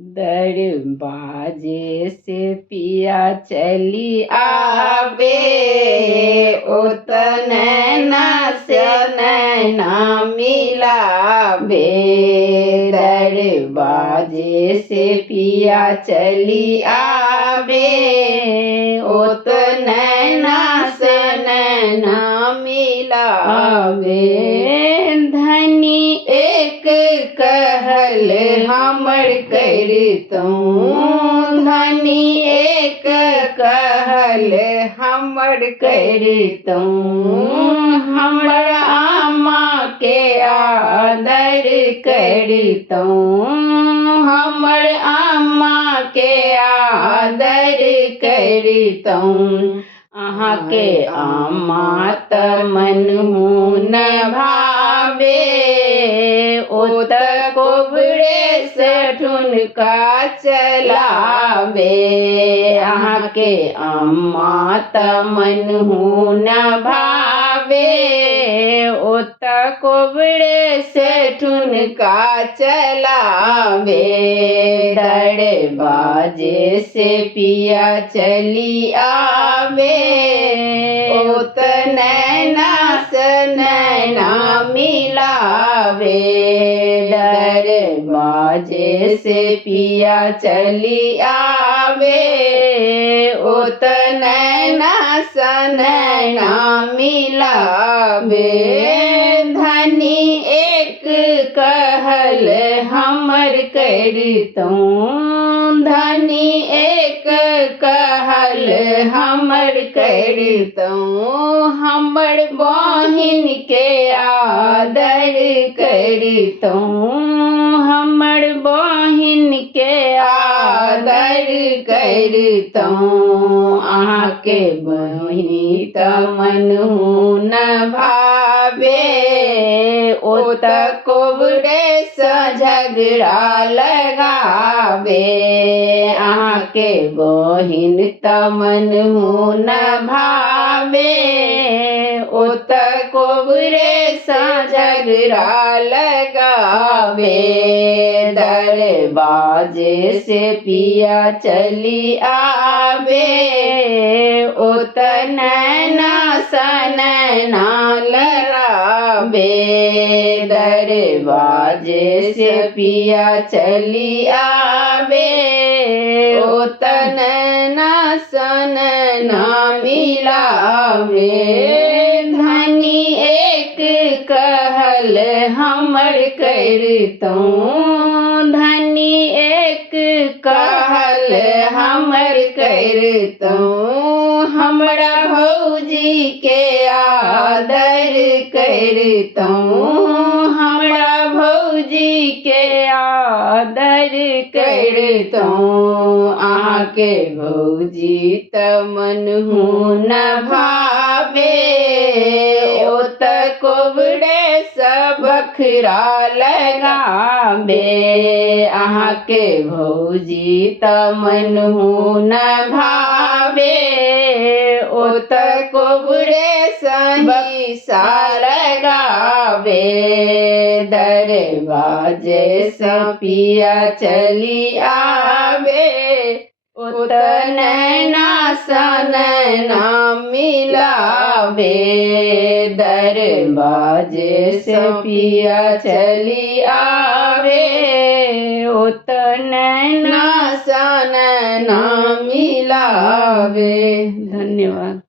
दरवाजे से पिया चली आवे, ओत नैना से नैना मिलावे। दरवाजे से पिया चली आवे, ओत नैना से नैना मिलावे। धनी एक कहल हमर करतूँ, धनी एक कहल हमर करतूँ। हमर आमा के आदर करतूँ, हमर आमा के आदर करतूँ। अहाँ के आमा त मनहु न भावे, ओत कोबरे से ठुनका चलावे। अहाँ के आमा त मनहु न भावे, ओत कोबरे से ठुनका चलावे। दरवाजे से पिया चली आवे, ओत नैना से नैना मिलावे। दरवाजे से पिया चली आवे, ओत नैना से नैना मिलावे। धनी एक कहल हमर करतूँ, धनी एक कहल हमर करतूँ। हमर बहिन के आदर करतूँ, हमर बहिन के आदर करतूँ। अहाँ के बहिनी त मनहु न भावे, ओत कोबरे से झगड़ा लगावे। अहाँ के बहिन त मनहु न भावे, ओत कोबरे से झगड़ा लगावे। दरवाजे से पिया चली आवे, ओत नैना से नैना लड़ावे। दरवाजे से पिया चली आवे, ओत नैना से नैना मिलावे। धनी एक कहल हमर करतूँ, धनी एक कहल हमर करतूँ। हमरा भौजी के आदर करतूँ, हमरा भौजी के आदर करतूँ। अहाँ के भौजी त मनहु न भावे, ओत कोबरे से बखरा लगावे। अहाँ के भौजी त मनहु न भावे, ओत कोबरे से बक्सा लगावे। दरवाजे से पिया चली आवे, ओत नैना से नैना मिलावे। दरवाजे से पिया चली आवे, ओत नैना से नैना मिलावे। धन्यवाद।